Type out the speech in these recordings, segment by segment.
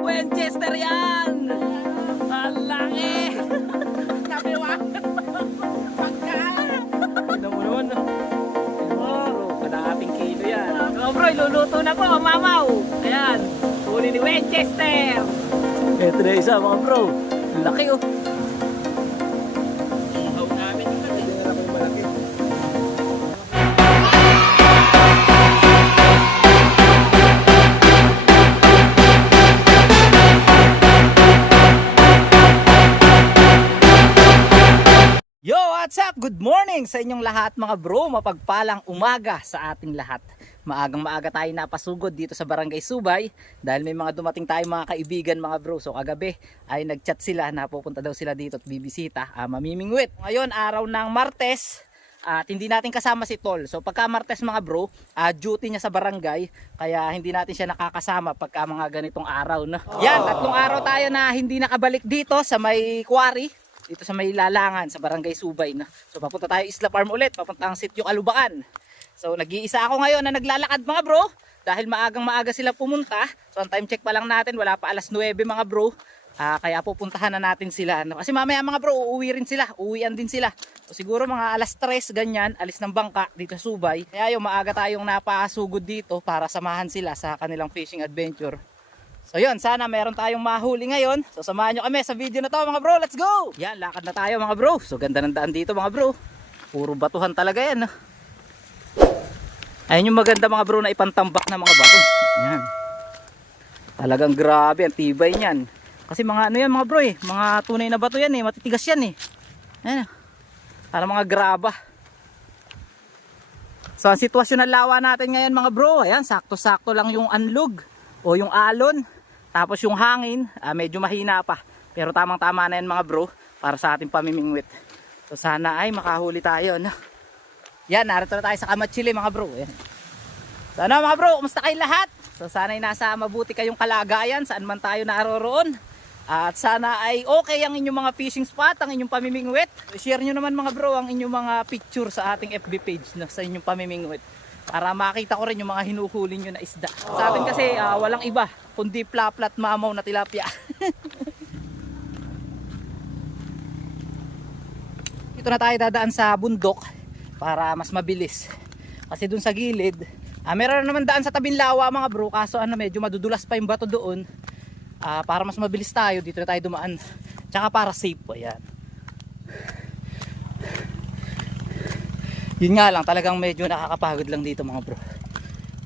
Winchester yan! Ang laki! Nabiwa. Pagkaan. Tignan mo naman. Bro, kalahating kilo yan. Oh bro, iluluto na po ang mamaw. Ayan, huli ni Winchester. Ito na isa mga bro. Ang laki oh. Ihaw namin yung kasi. Tinira ko yung malaki. Yo, what's up? Good morning sa inyong lahat mga bro. Mapagpalang umaga sa ating lahat. Maagang maaga tayo napasugod dito sa Barangay Subay dahil may mga dumating tayong mga kaibigan mga bro. So kagabi ay nagchat sila na pupunta daw sila dito at bibisita, mamimingwit. Ngayon araw ng Martes at hindi natin kasama si Tol. So pagka Martes mga bro, duty niya sa barangay kaya hindi natin siya nakakasama pagka mga ganitong araw no? Yan, 3 araw tayo na hindi nakabalik dito sa may quarry. Dito sa may Lalangan, sa Barangay Subay na. So papunta tayo Isla Farm ulit, papunta ang Sitio Kalubakan. So nag-iisa ako ngayon na naglalakad mga bro. Dahil maagang maaga sila pumunta. So ang time check pa lang natin, wala pa alas 9 mga bro. Kaya pupuntahan na natin sila. Kasi mamaya mga bro, uuwi rin sila. Uuwian din sila. So siguro mga alas 3 ganyan, alis ng bangka dito sa Subay. Kaya yung maaga tayong napasugod dito para samahan sila sa kanilang fishing adventure. So yun, sana meron tayong mahuli ngayon. So samahan nyo kami sa video na to mga bro, let's go! Yan, lakad na tayo mga bro. So ganda ng daan dito mga bro. Puro batuhan talaga yan. Ayun yung maganda mga bro na ipantambak na mga bato. Yan. Talagang grabe, ang tibay niyan. Kasi mga ano yan mga bro eh. Mga tunay na bato yan eh, matitigas yan eh. Ayan. Para mga graba. So ang sitwasyon ng lawa natin ngayon mga bro, ayan, sakto-sakto lang yung anlog o yung alon. Tapos yung hangin, medyo mahina pa. Pero tamang-tama na yan mga bro para sa ating pamimingwit. So sana ay makahuli tayo. No? Yan, narito na tayo sa Kamatsili mga bro. Yan. Sana mga bro, kumusta kayo lahat? So sana ay nasa mabuti kayong kalagayan saan man tayo naroroon. At sana ay okay ang inyong mga fishing spot, ang inyong pamimingwit. Share nyo naman mga bro ang inyong mga picture sa ating FB page no, sa inyong pamimingwit. Para makita ko rin yung mga hinuhuli nyo na isda. Sa atin kasi walang iba kundi plaplat mamaw na tilapia. Dito na tayo dadaan sa bundok para mas mabilis. Kasi dun sa gilid, meron naman daan sa tabing lawa mga bro. Kaso medyo madudulas pa yung bato doon. Para mas mabilis tayo, dito na tayo dumaan. Tsaka para safe po yan. Yun nga lang, talagang medyo nakakapagod lang dito mga bro.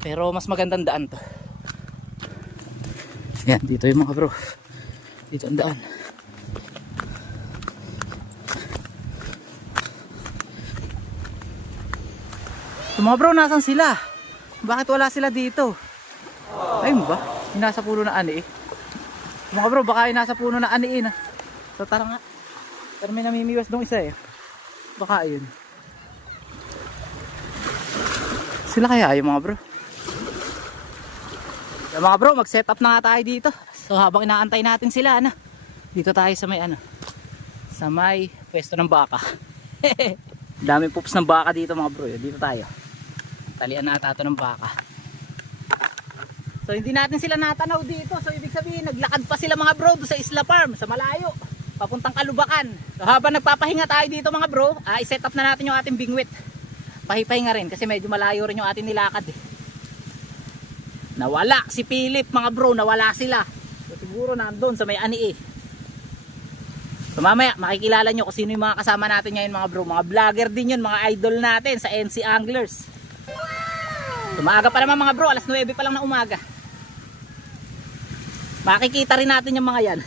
Pero mas magandang daan to. Yan, dito yung mga bro. Dito ang daan. So mga bro, nasan sila? Bakit wala sila dito? Ayun ba? Yung nasa puno na ani eh. Mga bro, baka yung nasa puno na ani eh. So tara nga. Pero may namimiwas dong isa eh. Baka yun. Sila kaya yung mga bro. So mga bro, mag-set up na nga tayo dito. So habang inaantay natin sila, dito tayo sa may sa may pwesto ng baka. Daming poops ng baka dito mga bro. Dito tayo. Talian na ata ito ng baka. So hindi natin sila natanaw dito. So ibig sabihin, naglakad pa sila mga bro doon sa Isla Farm, sa malayo. Papuntang Kalubakan. So habang nagpapahinga tayo dito mga bro, i-set up na natin yung ating bingwit. Pahipahinga rin kasi medyo malayo rin yung ating nilakad eh. Nawala si Philip mga bro, nawala sila. So siguro nandun sa may ani eh. So mamaya makikilala nyo kung sino yung mga kasama natin ngayon mga bro. Mga vlogger din yun, mga idol natin sa NC Anglers. So maaga pa naman mga bro, alas 9 pa lang na umaga. Makikita rin natin yung mga yan.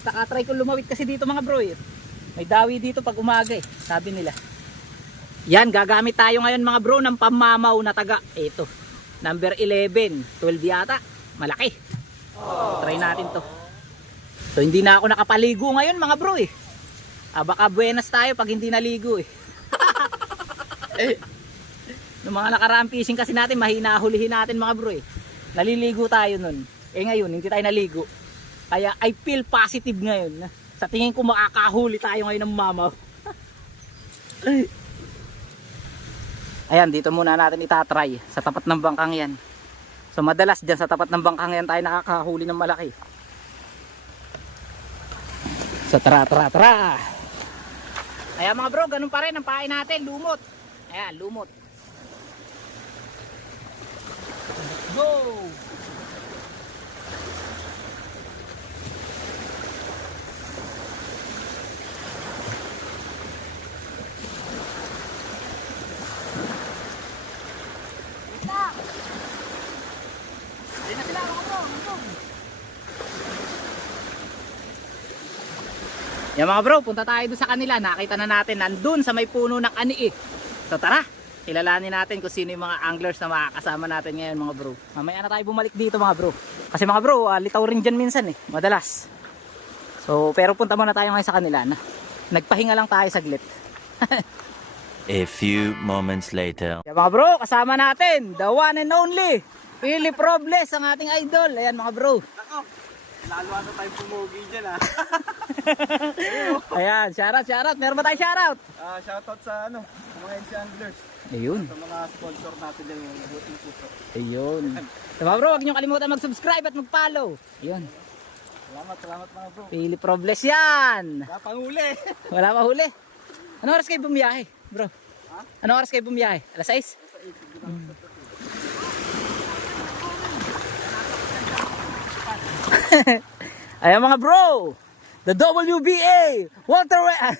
Nakatry ko lumawit kasi dito mga bro eh. May dawi dito pag umaga eh, sabi nila. Yan, gagamit tayo ngayon mga bro ng pamamaw na taga. Ito, number 11, 12 yata, malaki. Try natin to. So hindi na ako nakapaligo ngayon mga bro eh. Baka buenas tayo pag hindi naligo eh. Noong mga nakaraang fishing kasi natin, mahina hulihin natin mga bro eh. Naliligo tayo nun. Ngayon, hindi tayo naligo. Kaya I feel positive ngayon. Sa tingin ko makakahuli tayo ngayon ng mamaw. Ayan, dito muna natin itatry sa tapat ng bangkang yan. So madalas dyan sa tapat ng bangkang yan tayo nakakahuli ng malaki. So tara. Ayan mga bro, ganun pa rin ang pain natin, lumot. Ayan, lumot. Go! Yan mga bro, punta tayo doon sa kanila. Nakita na natin nandun sa may puno ng ani eh. So tara, kilalanin natin kung sino yung mga anglers na makakasama natin ngayon mga bro. Mamaya na tayo bumalik dito mga bro. Kasi mga bro, litaw rin dyan minsan eh, madalas. So pero punta muna tayo ngayon sa kanila na. Nagpahinga lang tayo saglit. A few moments later. Yan mga bro, kasama natin, the one and only Philip Robles, ang ating idol. Ayan mga bro. Lalo ano tayong pumugi dyan ah. Ayan, shoutout. Meron ba tayo shoutout? Shoutout sa mga NC Anglers. Ayun. Sa mga sponsor natin dyan yung buting puso. Ayun. So mga bro, huwag niyong kalimutan mag-subscribe at mag-follow. Ayun. Salamat mga bro. Philip Robles yan. Napanguli. Wala pa huli. Ano oras kayo bumiyahe, bro? Ano oras kayo bumiyahe? Alas 6? Ayan mga bro, the WBA Waterway.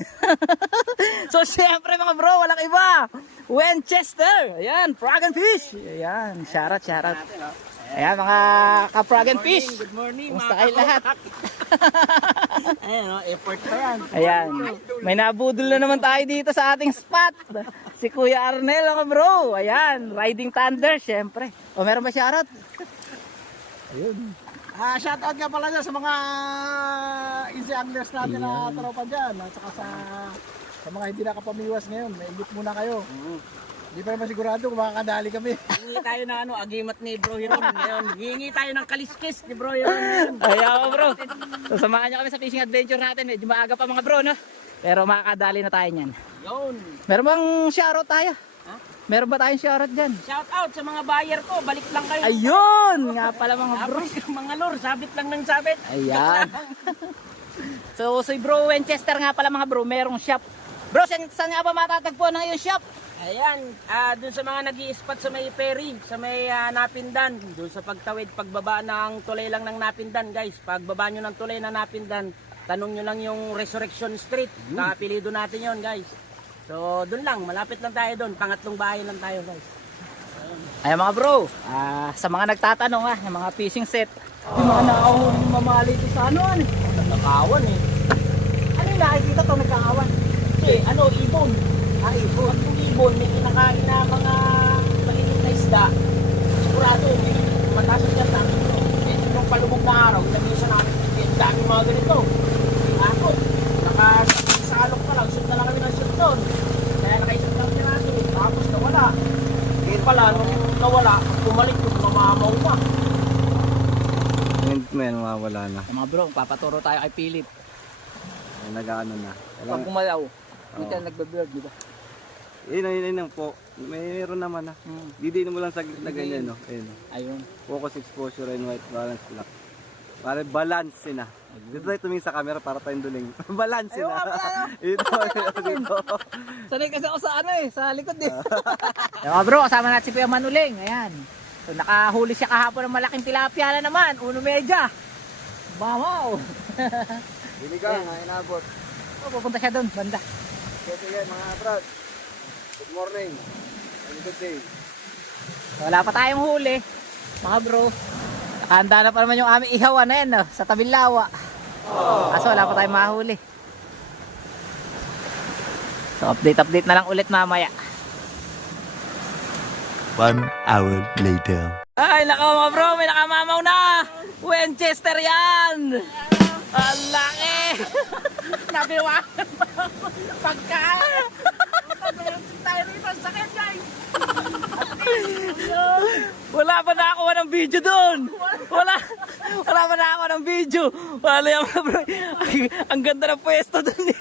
So syempre mga bro, walang iba, Winchester. Ayan, Frog and Fish. Ayan, shoutout. Ayan mga ka-Frog and Fish. Good morning. Kumusta kayo lahat? Ayan effort pa yan. Ayan, may nabudol na naman tayo dito sa ating spot. Si Kuya Arnel mga bro. Ayan, Riding Thunder syempre. O meron ba shoutout? Ayun. Shoutout nga pala dyan sa mga NC Anglers natin na tropa dyan. At saka sa mga hindi nakapamiwas ngayon. Nainggit muna kayo. Hindi pa naman sigurado kung makakadali kami. Hingi tayo ng agimat ni Bro Hiron ngayon. Hingi tayo ng kaliskis ni Bro Hiron. Ayan mga bro. So samahan nyo kami sa fishing adventure natin. Medyo maaga pa mga bro, no? Pero makakadali na tayo niyan. Yun. Meron bang shoutout tayo? Ha? Meron ba tayong shoutout dyan? Shout out sa mga buyer ko. Balik lang kayo. Ayun! Nga pala mga bro. Tapos mga lor, sabit lang ng sabit. Ayan. So si bro Winchester nga pala mga bro, merong shop. Bro, saan nga ba matatagpuan ng iyong shop? Ayan, dun sa mga nag-i-spot sa may ferry, sa may Napindan, dun sa pagtawid, pagbaba ng tulay lang ng Napindan, guys. Pagbaba nyo ng tulay ng Napindan, tanong nyo lang yung Resurrection Street. Kapilido natin yon guys. So, dun lang, malapit lang tayo dun. Pangatlong bahay lang tayo, guys. Ayan mga bro, sa mga nagtatanong ng mga fishing set. Yung mga nakahuli mamali ito sa ano? Nakawan eh. Ano yung nakikita ito nagkakawan? Ibon. Ibon. Pag yung ibon, may kinakain na mga maliit na isda. Sigurado, may mataas yung namin ito. Yung palubog na araw, nag-isa namin. Ang dami mga ganito. Ako, nakasalok pa lang, shoot na lang kami ng shoot doon. Kaya nakaisip lang niya natin, tapos nawala. Ngayon pala, nung nawala, bumalik yung mamamaw pa. May nawawala na. Mga bro, papaturo tayo kay Philip. Nag-ano na. Pag gumalaw, hindi ka nagbe-bird, di ba? Yun po. Mayroon naman na. Didiin mo lang saglit na ganyan, no? Ayun, no? Ayun. Focus exposure and white balance lock. Para balance na. Dito tayo tumingin sa camera para tayong duling. Balance na. Ito. Sanay kasi ako sa sa likod eh. Mga bro, kasama natin si Kuya Manuling. Ayan. So nakahuli siya kahapon ng malaking tilapia na naman. 1 media. Bamaw. Bili ka, inabot. Pupunta siya doon, banda. Sige mga brad. Good morning. And good day. Wala pa tayong huli. Mga bro. Nakahanda na pa naman yung aming ihawan na yan, no? Sa Tabilawa. Kaso wala pa tayong mahuli. So update na lang ulit mamaya. 1 hour later. Ay, naka mga bro, may nakamamaw na! Winchester yan! Ang laki! Nabiwa! Pagkaan! Tayo rito, sakit guys! Wala pa nakakuha ng video doon! Wala pa nakakuha ng video! Wala yung mga bro, ang ganda ng pwesto doon.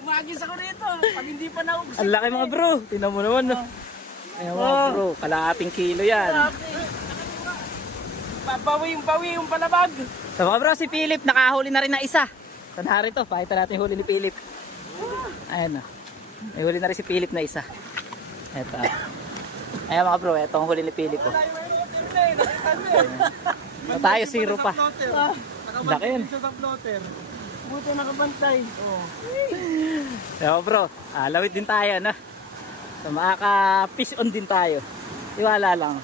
Umagis ako rito, pag hindi pa naubos. Ang laki mga bro, tingnan mo naman no. Ayan mga bro, kalahating kilo yan. Bawi yung palabag. So mga bro, si Philip nakahuli na rin ng isa. So narito, pakita natin yung huli ni Philip. Ayan o. May huli na rin si Philip na isa. Eto. Ayan mga bro, eto ang huli ni Philip. Oh. So, tayo, zero pa. Laki yun. Buto nakabantay. So bro, lawit din tayo, no? So makaka-fish on din tayo. Iwala lang.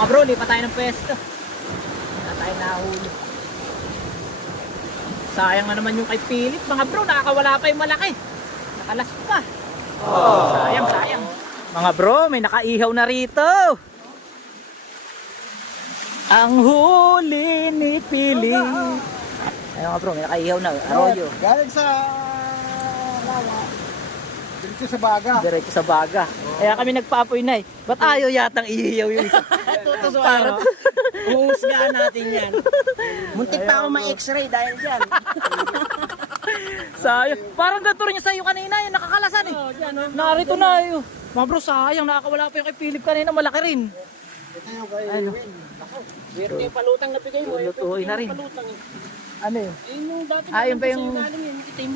Mga bro, lipat tayo ng pwesto. Wala tayo nahuli. Sayang na naman yung kay Philip. Mga bro, nakakawala pa yung malaki. Nakalas pa. Sayang. Mga bro, may nakaihaw na rito. Ang huli ni Philip. Ayun mga bro, may nakaihaw na. Arroyo. Galing sa lawa. Dito sa baga. Diretso sa baga. Kaya kami nagpaapoy na eh. Ba't ayaw yatang ihiyaw yung isa? Para uhusgahan natin yan. Muntik pa ako ma-x-ray dahil dyan. Sayang. Parang gaturo niya sa'yo kanina yung nakakalasan eh. Narito na yun. Mga bro, sayang. Nakakawala pa yung kay Philip kanina. Malaki rin. Ito yung kay Ano? Win. Swerte yung palutang na bigay mo. Lulutuin na rin. Palutang eh. Ano yun? Yung dati Yun pa yung... galing yun, itim.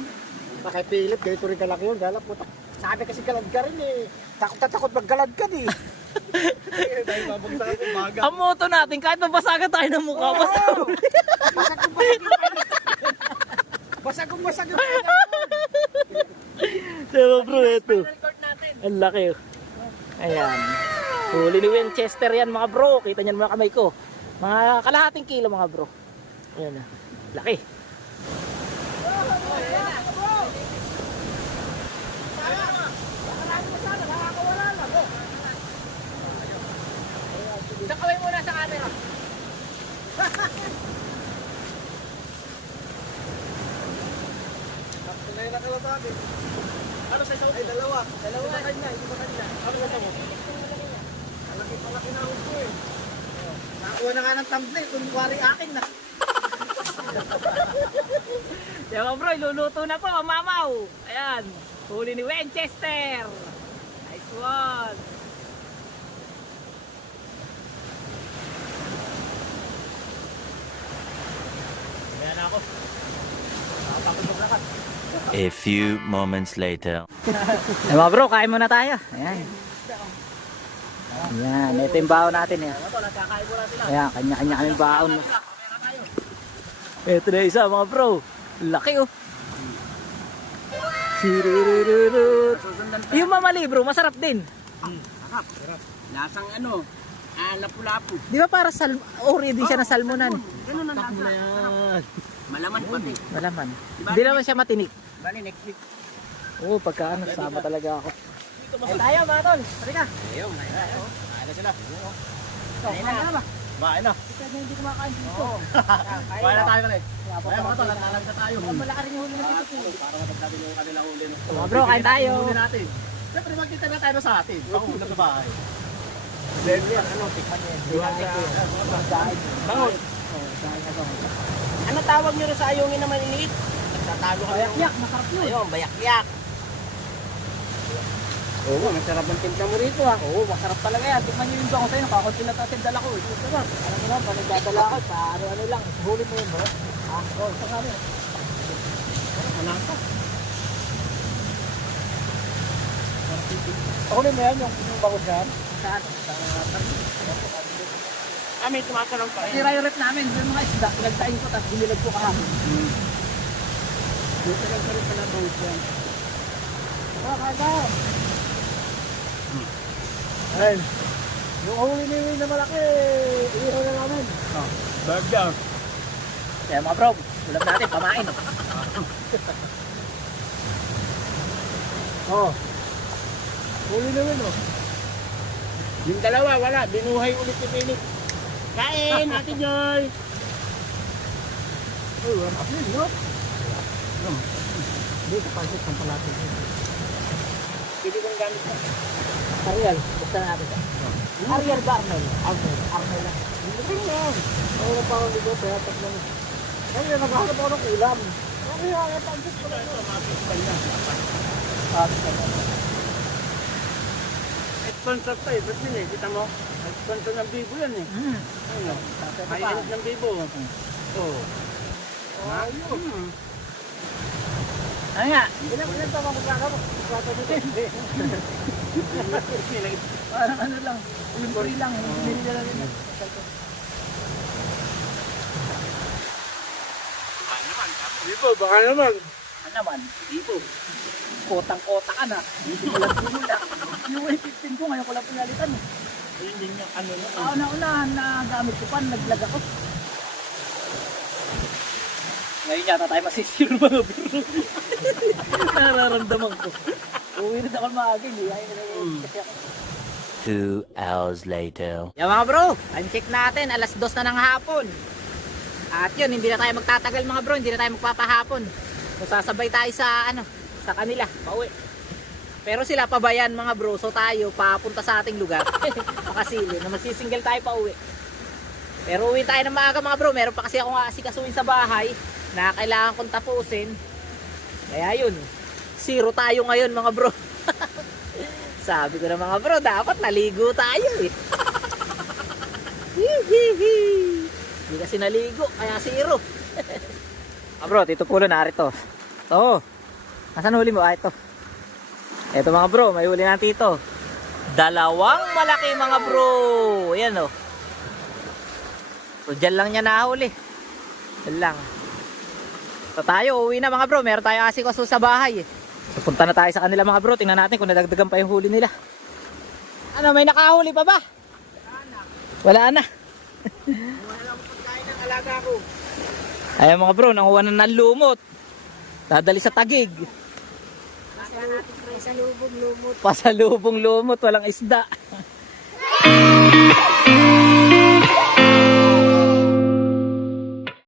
Kay Philip, ganito rin kalaki yun. Galap mo. Sabi kasi galad ka rin eh. Takot na takot maggalad ka eh. Dahil babagsakan yung baga. Ang moto natin, kahit mabasagan tayo ng mukha, basta huli. Basag kong basag yung basag kong basag yung Diba bro, ito. Record natin. Ang laki. Oh. Ayan. Huli ni Winchester yan mga bro. Kita niyan mga kamay ko. Mga kalahating kilo mga bro. Ayan na. Laki. Sakaway muna sa camera. Ngayon na kalasabi. Ano sa isa? Ay, dalawa. Dalawa. Isa kanya, isa kanya. Ano sa mo? Malaki na ako eh. Nakakuha na nga ng thumbnail. Kung wari akin na. Diba bro, iluluto na po ang mamaw. Ayan. Huli ni Winchester. Nice one. Ayan ako. Nakapagod na ka. A few moments later. Ay mga bro, kain muna tayo. Ayan. Ayan, ito yung baon natin. Ayan, ayan kanya-kanya kaming baon. Ito na isa mga bro. Laki oh. Sirurururut. Yung mamali bro, masarap din. Lasang ano, lapu-lapu. Di ba para ori din siya ng salmonan? Ganun ang lasa. Malaman pati. Malaman. Hindi naman siya matinik. Bali next week. Oo, pagka ano, sama talaga ako. Ay tayo mga tol, halika. Ayun, ayun. Kain na sila. Kain na ba? Bain na. Kasi hindi kumakain dito. Bain na tayo pala. Ay mga tol, natalag na tayo. Malaki rin yung huli ng Pilipinas. Para magsabi yung kanilang huli. Mga bro, kain tayo. Huli natin. Siyempre magkita na tayo sa atin. Pag-ulam sa bahay. Bangon. Ano tawag nyo rin sa ayungin na maliliit? Nagtatalo ka lang. Yak, masarap yun. Ayun, bayak-yak. Oo, masarap ang timpla mo rito ah. Oo, masarap talaga yan. Tingnan nyo yung bango sa'yo, nakakunti na tayo dala ko. Ito ba? Alam mo na, pag nagdadala ako, sa ano lang, huli mo yun bro. Oo, sa kami. Manangka. Ako rin yan, yung bangon dyan. Saan? May tumatalong pa rin. Tira yung rep namin, yung mga isda, pinagtain ko, tapos binilag ko kahapon. Dito lang pa rin pala bawit yan. Kain tayo. Ayun. Yung huli ni Win na malaki, ihaw na namin. Bag down. Kaya mga bro, ulam natin, pamain. Oh. Huli ni Win oh. Yung dalawa, wala. Binuhay ulit si Philip. Kain, Ate Joy. Uy, wala kapil, no? Hindi, kapansit ng palatin. Pili kong gamit ko. Ariel, buksan natin ito. Ariel ba Arnel? Arnel lang. Hindi na. Ako pa ako dito, kaya tatlo na. Ay, naghahanap ako ng ulam. Okay, kaya pag-git ko na. Sponsor to eh. Ba't yun eh? Kita mo? Sponsor ng Bibo yan eh. Ayun. High-end ng Bibo. Oo. Ayun. Ano nga? Hindi na tama magkakabot. Hindi. Parang ano lang. Libre lang. Hindi na rin. Bibo, baka naman. Ano naman? Dito. Kotang-kota ka na. Hindi mo lang pinula. Yung 15 ko ngayon ko lang pinalitan. Ayun din yung ano na. Una-unahan na gamit ko pa. Naglag ako. Ngayon yata tayo masisiro mga bro. Nararamdaman ko. Uwi na ako maaga. Hindi ayaw na kasi ako. 2 hours later. Yan mga bro, time check natin, alas 2 na ng hapon. At yun, hindi na tayo magtatagal mga bro, hindi na tayo magpapahapon. So sasabay tayo sa sa kanila, pauwi. Pero sila pabayan mga bro, so tayo papunta sa ating lugar. Makasili, na magsisingle tayo pauwi. Pero uwi tayo ng maaga mga bro, meron pa kasi akong asikasuhin sa bahay na kailangan kong tapusin. Kaya yun, 0 tayo ngayon mga bro. Sabi ko na mga bro, dapat naligo tayo eh. Hindi kasi naligo, kaya 0. Bro, Tito Pulo, narito. Ito. Nasaan huli mo? Ito. Ito mga bro, may huli na tito. 2 malaki mga bro. Ayan o. So dyan lang niya nahuli. Dyan lang. So tayo, uwi na mga bro. Meron tayo asikaso sa bahay eh. So, punta na tayo sa kanila mga bro. Tingnan natin kung nadagdagan pa yung huli nila. Ano, may nakahuli pa ba? Wala na. Wala lang pagkain ng alaga ko. Ayan mga bro, nanguha na ng lumot. Dadali sa tagig. Pasalubong lumot. Pasalubong lumot, walang isda.